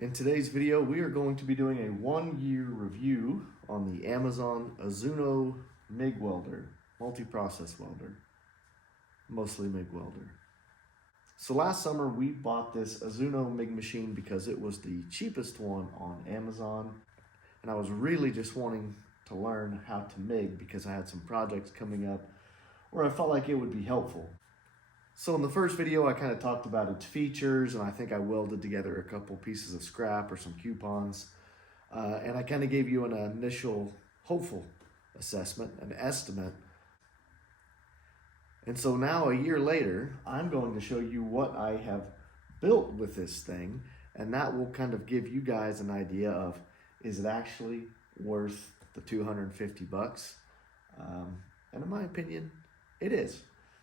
In today's video, we are going to be doing a 1-year review on the Amazon Azzuno MIG welder, multi-process welder, mostly MIG welder. So last summer we bought this Azzuno MIG machine because it was the cheapest one on Amazon, and I was really just wanting to learn how to MIG because I had some projects coming up where I felt like it would be helpful. So in the first video, I kind of talked about its features, and I think I welded together a couple pieces of scrap or some coupons. And I kind of gave you an initial hopeful assessment, an estimate. And so now a year later, I'm going to show you what I have built with this thing, and that will kind of give you guys an idea of, is it actually worth the 250 bucks? And in my opinion, it is.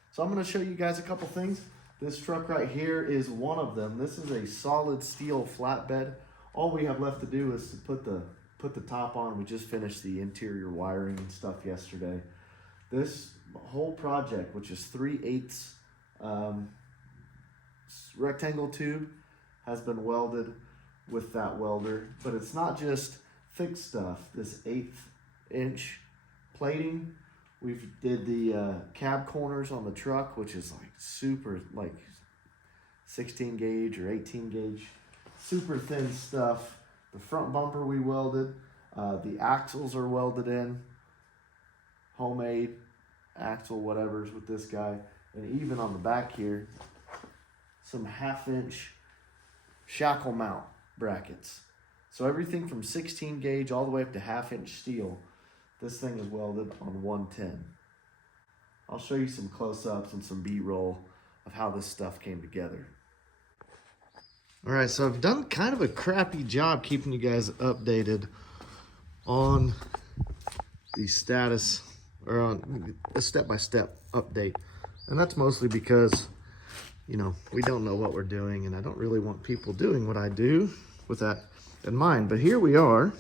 So I'm going to show you guys a couple things. This truck right here is one of them. This is a solid steel flatbed. All we have left to do is to put the top on. We just finished the interior wiring and stuff yesterday. This whole project, which is 3/8 rectangle tube, has been welded with that welder. But it's not just thick stuff. This 1/8 inch plating. We did the cab corners on the truck, which is like super, like 16 gauge or 18 gauge, super thin stuff. The front bumper we welded. The axles are welded in, homemade axle whatevers with this guy. And even on the back here, some 1/2 inch shackle mount brackets. So everything from 16 gauge all the way up to 1/2 inch steel. This thing is welded on 110. I'll show you some close-ups and some B-roll of how this stuff came together. All right, so I've done kind of a crappy job keeping you guys updated on the status, or on a step-by-step update. And that's mostly because, you know, we don't know what we're doing, and I don't really want people doing what I do with that in mind. But here we are.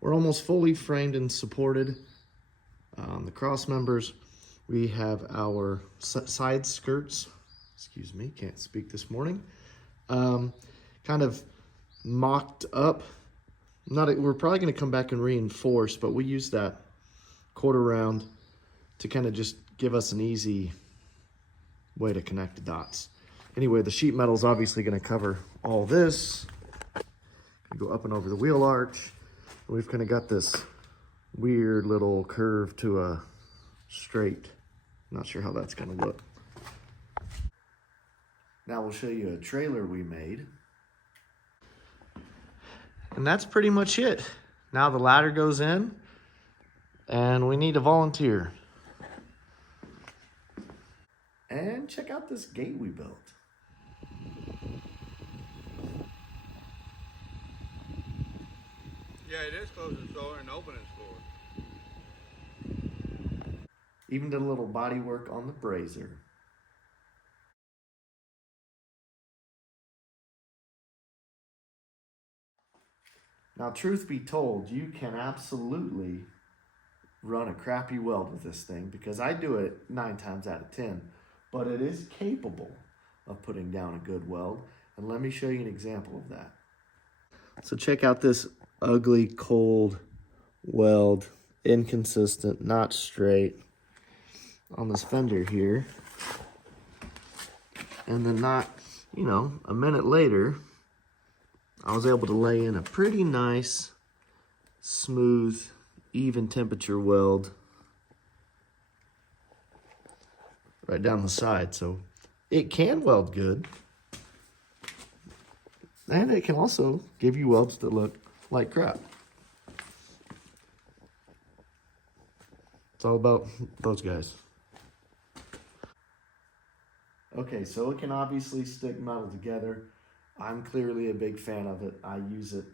We're almost fully framed and supported. The cross members, we have our side skirts, excuse me, can't speak this morning, kind of mocked up. We're probably going to come back and reinforce, but we use that quarter round to kind of just give us an easy way to connect the dots. Anyway, the sheet metal is obviously going to cover all this. Go up and over the wheel arch. We've kind of got this weird little curve to a straight. Not sure how that's going to look. Now we'll show you a trailer we made. And that's pretty much it. Now the ladder goes in, and we need a volunteer. And check out this gate we built. Yeah, it is closing store and opening store. Even did a little body work on the brazier. Now, truth be told, you can absolutely run a crappy weld with this thing, because I do it 9 times out of 10, but it is capable of putting down a good weld. And let me show you an example of that. So check out this ugly, cold weld, inconsistent, not straight on this fender here. And then a minute later, I was able to lay in a pretty nice, smooth, even temperature weld right down the side. So it can weld good. And it can also give you welds that look like crap. It's all about those guys. Okay, so it can obviously stick metal together. I'm clearly a big fan of it. I use it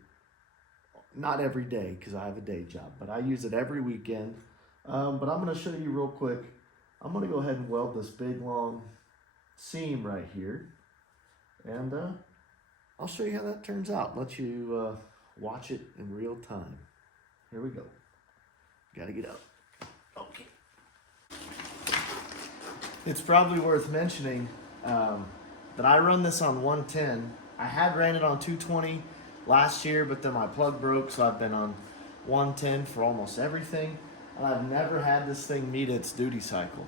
not every day because I have a day job, but I use it every weekend. But I'm going to show you real quick. I'm going to go ahead and weld this big long seam right here. And I'll show you how that turns out. Let you watch it in real time. Here we go. Gotta get up. Okay. It's probably worth mentioning that I run this on 110. I had ran it on 220 last year, but then my plug broke, so I've been on 110 for almost everything. And I've never had this thing meet its duty cycle.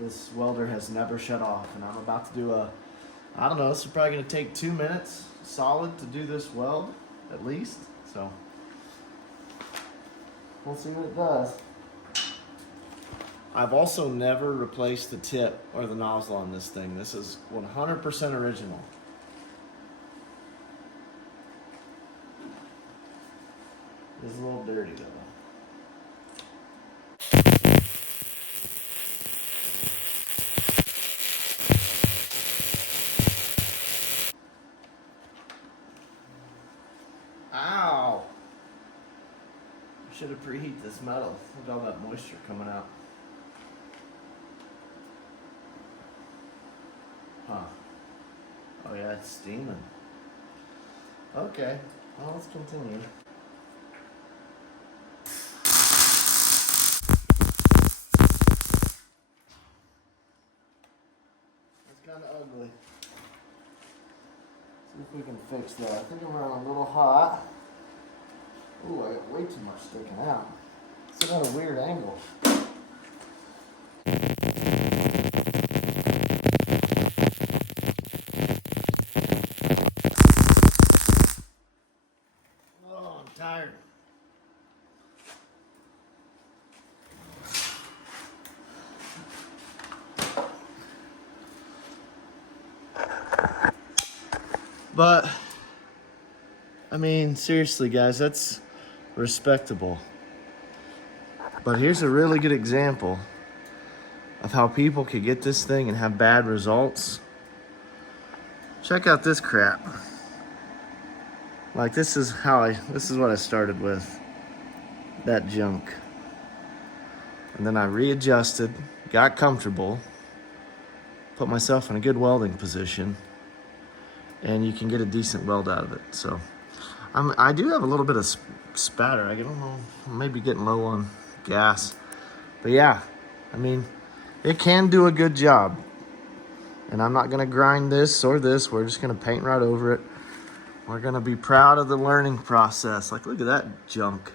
This welder has never shut off, and I'm about to do I don't know, this is probably gonna take 2 minutes solid to do this weld, at least. So, we'll see what it does. I've also never replaced the tip or the nozzle on this thing. This is 100% original. It's a little dirty though. Ow! I should have preheated this metal. Look at all that moisture coming out. Huh. Oh yeah, it's steaming. Okay, well, let's continue. It's kind of ugly. See if we can fix that. I think I'm running a little hot. Ooh, I got way too much sticking out. It's at a weird angle. Oh, I'm tired. But, I mean, seriously, guys, that's respectable. But here's a really good example of how people could get this thing and have bad results. Check out this crap. Like, this is what I started with. That junk. And then I readjusted, got comfortable, put myself in a good welding position, and you can get a decent weld out of it. So I do have a little bit of spatter. I don't know, maybe getting low on gas. But yeah, I mean, it can do a good job. And I'm not gonna grind this or this. We're just gonna paint right over it. We're gonna be proud of the learning process. Like, look at that junk.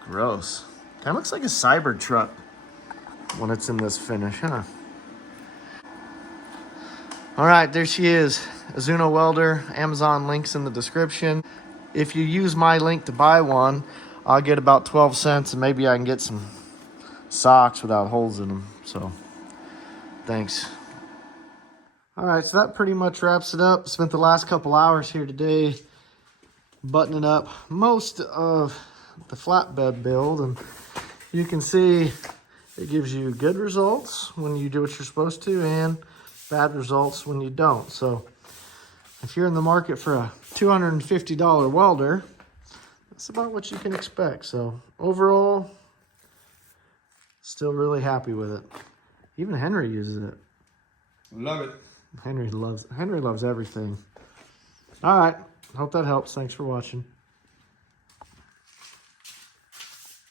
Gross. Kind of looks like a Cybertruck when it's in this finish, huh? All right, there she is. Azzuno welder, Amazon links in the description. If you use my link to buy one, I'll get about 12 cents and maybe I can get some socks without holes in them. So, thanks. All right, so that pretty much wraps it up. Spent the last couple hours here today buttoning up most of the flatbed build, and you can see it gives you good results when you do what you're supposed to and bad results when you don't. So if you're in the market for a $250 welder, that's about what you can expect. So overall, still really happy with it. Even Henry uses it. Love it. Henry loves everything. All right, hope that helps. Thanks for watching.